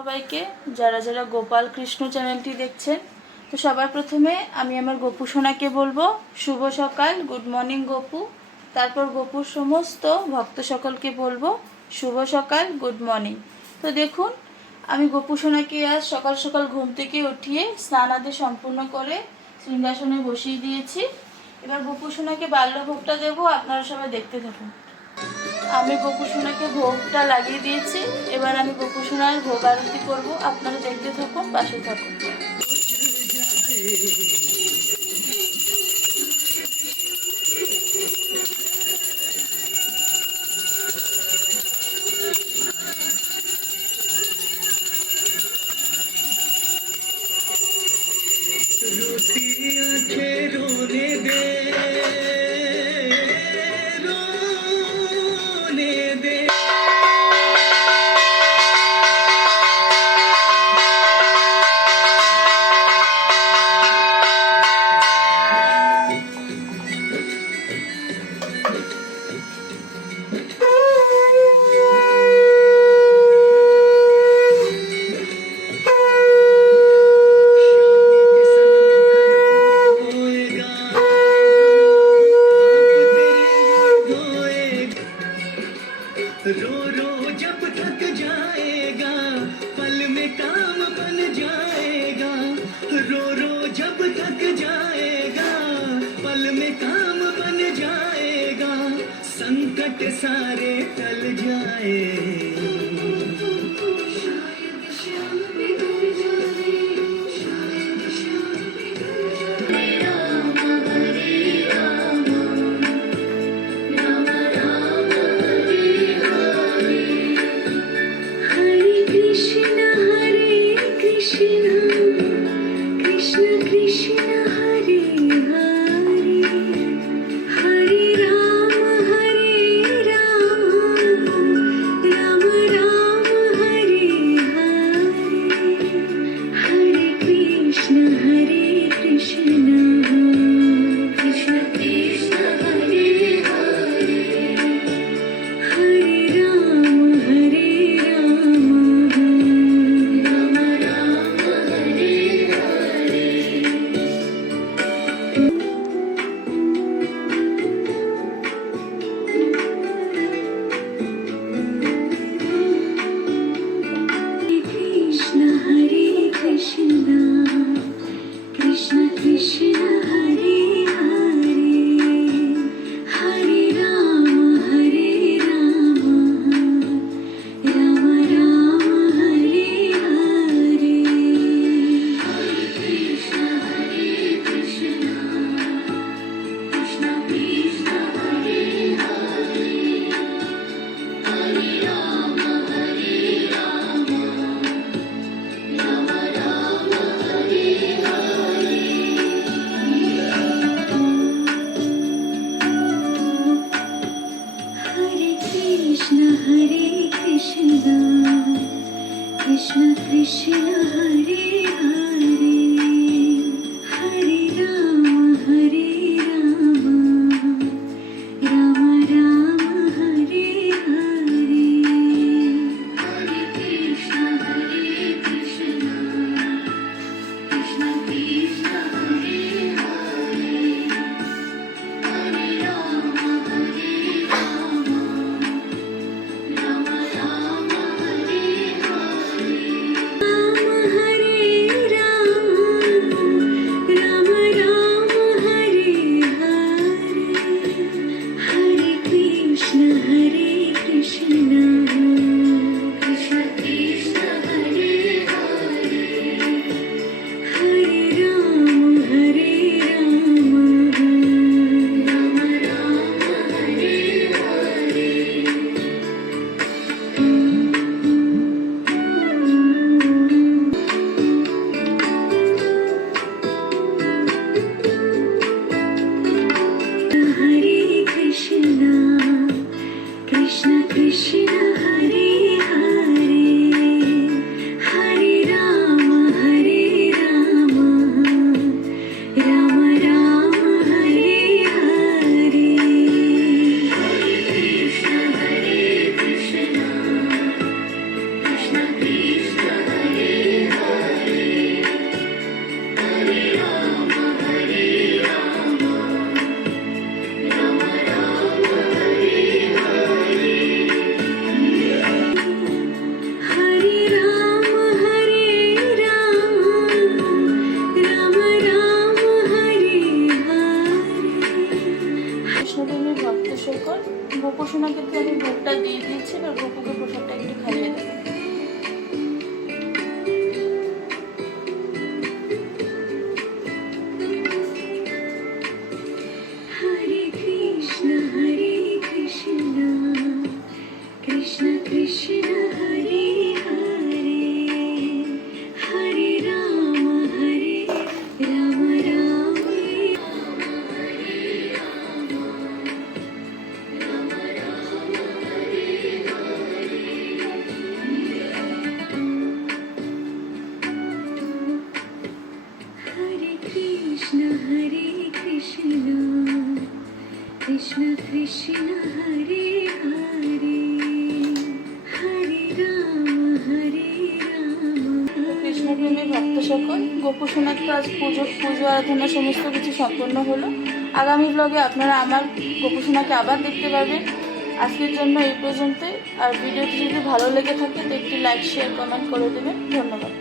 সবাইকে যারা যারা গোপাল কৃষ্ণ চ্যানেলটি দেখছেন, তো সবার প্রথমে আমি আমার গপু সোনাকে বলবো শুভ সকাল, গুড মর্নিং গপু। তারপর গপুর সমস্ত ভক্ত সকলকে বলবো শুভ সকাল, গুড মর্নিং। তো দেখুন, আমি গপু সোনাকে আজ সকাল সকাল ঘুম থেকে উঠিয়ে স্নান আদি সম্পূর্ণ করে সিংহাসনে বসিয়ে দিয়েছি। এবার গপু সোনাকে বাল্যভোগটা দেবো, আপনারা সবাই দেখতে থাকুন। আমি গপু সোনাকে ভোগটা লাগিয়ে দিয়েছি, এবার আমি গপু সোনার ভোগ আরতি করবো, আপনারা দেখতে থাকুন, পাশে থাকুন। रो रो जब थक जाएगा पल में काम बन जाएगा। रो रो जब थक जाएगा पल में काम बन जाएगा। संकट सारे टल जाए। कृष्ण कृष्ण हरे हरे हरे राम কৃষ্ণপ্রেমী ভক্ত সকল, গোপু সোনার তো আজ পুজো আরাধনা সমস্ত কিছু সম্পন্ন হলো। আগামী ব্লগে আপনারা আমার গোপু সোনাকে আবার দেখতে পাবেন। আজকের জন্য এই পর্যন্তই। আর ভিডিওটি যদি ভালো লেগে থাকে তো একটি লাইক শেয়ার কমেন্ট করে দেবেন। ধন্যবাদ।